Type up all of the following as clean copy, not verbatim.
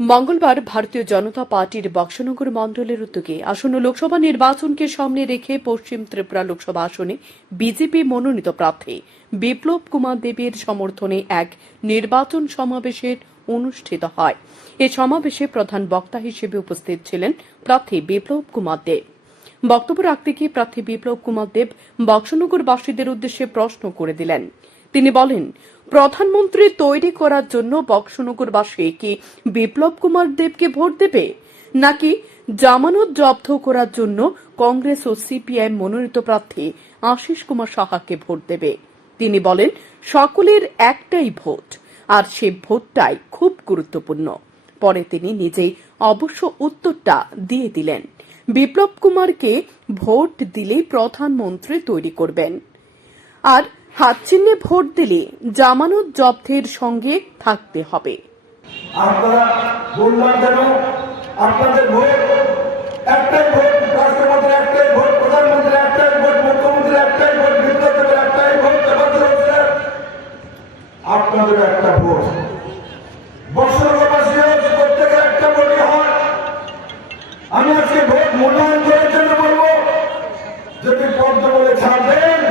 মঙ্গলবার ভারতীয় জনতা পার্টির বক্সনগর মণ্ডলের উদ্যোগে আসন্ন লোকসভা নির্বাচনকে সামনে রেখে পশ্চিম ত্রিপুরা লোকসভা আসনে বিজেপি মনোনীত প্রার্থী বিপ্লব কুমার দেবের সমর্থনে এক নির্বাচন সমাবেশের অনুষ্ঠিত হয়। এ সমাবেশে প্রধান বক্তা হিসেবে উপস্থিত ছিলেন প্রার্থী বিপ্লব কুমার দেব। বক্তব্য রাখতে গিয়ে প্রার্থী বিপ্লব কুমার দেব বক্সনগরবাসীদের উদ্দেশ্যে প্রশ্ন করে দিলেন। তিনি বলেন, প্রধানমন্ত্রী তৈরি করার জন্য বক্সনগরবাসী কি বিপ্লব কুমার দেবকে ভোট দেবে, নাকি জামানত জব্দ করার জন্য কংগ্রেস ও সিপিআইএম মনোনীত প্রার্থী আশিস কুমার সাহাকে ভোট দেবে? তিনি বলেন, সকলের একটাই ভোট, আর সে ভোটটাই খুব গুরুত্বপূর্ণ। পরে তিনি নিজেই অবশ্য উত্তরটা দিয়ে দিলেন, বিপ্লব কুমারকে ভোট দিলে প্রধানমন্ত্রী তৈরি করবেন, আর হাত চিহ্নে ভোট দিলে জামানত জব্দের সঙ্গে থাকতে হবে। আপনারা বললাম যেন আপনাদের ভোট একটাই ভোট, রাষ্ট্রপতির একটাই ভোট, প্রধানমন্ত্রীর একটাই ভোট, মুখ্যমন্ত্রীর একটাই ভোট, বিদ্যুতের একটাই ভোট, আপনাদের একটা ভোট, বর্ষবাসীর প্রত্যেকের একটা ভোটই হয়। আমি আজকে ভোট মূল্যায়ন করার জন্য বলবো, যদি পদ্ম বলে ছাড় দেন,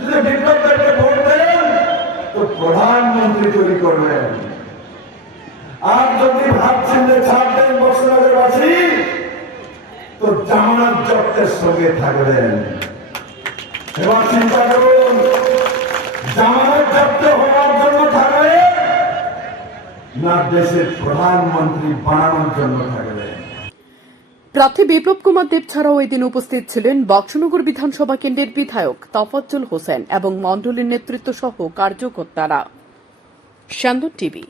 যদি বিপ্লবকে ভোট দেন, তো প্রধানমন্ত্রী তৈরি করবেন। আর যদি ভাব চিহ্নে ছাড় দেন বর্ষবাসী, তো জামানত জব্দের সঙ্গে থাকবেন। এবার চিন্তা করুন, জামানত জব্দ হওয়ার জন্য থাকবে, না দেশের প্রধানমন্ত্রী বানানোর জন্য থাকবে? প্রার্থী বিপ্লব কুমার দেব ছাড়াও এদিন উপস্থিত ছিলেন বক্সনগর বিধানসভা কেন্দ্রের বিধায়ক তফাজ্জল হোসেন এবং মণ্ডলের নেতৃত্ব সহ কার্যকর্তারা। শান্তন টিভি।